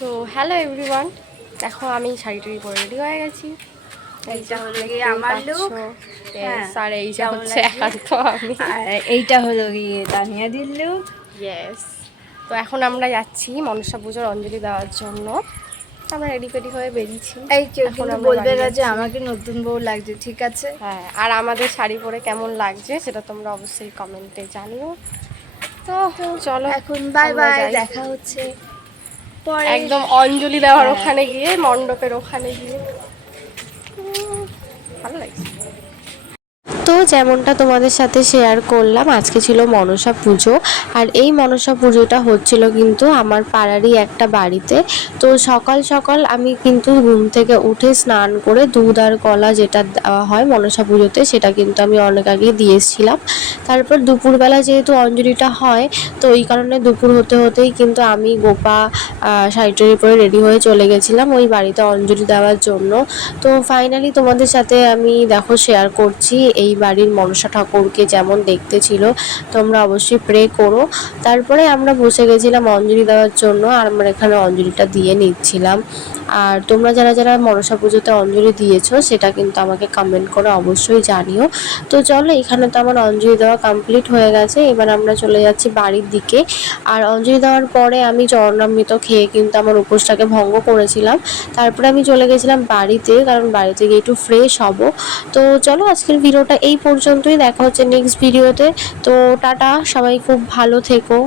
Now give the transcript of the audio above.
তো hello everyone, দেখো আমি শাড়ি পরে রেডি হয়ে গেছি। এইটা হলো গিয়ে আমার লুক। হ্যাঁ, আর এইটা কেমন হচ্ছে লাগছে? একান্ত আমি। আর এইটা হলো গিয়ে তানিয়াদির লুক। ইয়েস। তো এখন আমরা যাচ্ছি মনসা পুজোর অঞ্জলি দেওয়ার জন্য। আমরা রেডি ফেডি হয়ে বেরিয়েছি। এই কেউ এখন কিন্তু আমরা বলবে বাড়ি না যে যাচ্ছি। আমাকে নতুন বউ লাগছে, ঠিক আছে? হ্যাঁ, আর আমাদের শাড়ি পরে কেমন লাগছে সেটা তোমরা অবশ্যই কমেন্টে জানিও। তো চলো এখন বাই আমরা বাই, যাই। দেখা হচ্ছে পরে। একদম অঞ্জলি দেওয়ার হ্যাঁ। ওখানে গিয়ে, মণ্ডপের ওখানে গিয়ে ভালো লাগছে। তো যেমনটা তোমাদের সাথে শেয়ার করলাম, আজকে ছিল মনসা পুজো। আর এই মনসা পুজোটা হচ্ছিল কিন্তু আমার পাড়ারই একটা বাড়িতে। তো সকাল সকাল আমি কিন্তু ঘুম থেকে উঠে স্নান করে দুধ আর কলা যেটা দেওয়া হয় মনসা পুজোতে, সেটা কিন্তু আমি অনেক আগেই দিয়ে এসেছিলাম। তারপর দুপুরবেলা যেহেতু অঞ্জলিটা হয়, তো ওই কারণে দুপুর হতে হতেই কিন্তু আমি গোপা শাড়ি পরে রেডি হয়ে চলে গেছিলাম ওই বাড়িতে অঞ্জলি দেওয়ার জন্য। তো ফাইনালি তোমাদের সাথে আমি দেখো শেয়ার করছি এই বাড়ির মনসা ঠাকুরকে যেমন দেখতে ছিল। তোমরা অবশ্যই প্রে করো। তারপরে আমরা বসে গেছিলাম অঞ্জলি দেওয়ার জন্য, আর আমরা এখানে অঞ্জলিটা দিয়ে নিচ্ছিলাম। আর তোমরা যারা যারা মনসা পুজোতে অঞ্জলি দিয়েছো সেটা কিন্তু আমাকে কমেন্ট করে অবশ্যই জানিও। তো চলো, এখানে তো আমার অঞ্জলি দেওয়া কমপ্লিট হয়ে গেছে, এবার আমরা চলে যাচ্ছি বাড়ির দিকে। আর অঞ্জলি দেওয়ার পরে আমি চরণামৃত খেয়ে কিন্তু আমার উপোসটাকে ভঙ্গ করেছিলাম। তারপরে আমি চলে গেছিলাম বাড়িতে, কারণ বাড়িতে গিয়ে একটু ফ্রেশ হব। তো চলো, আজকের ভিডিওটা এই পর্যন্তই। দেখা হচ্ছে নেক্সট ভিডিওতে। তো টাটা, সবাই খুব ভালো থেকো।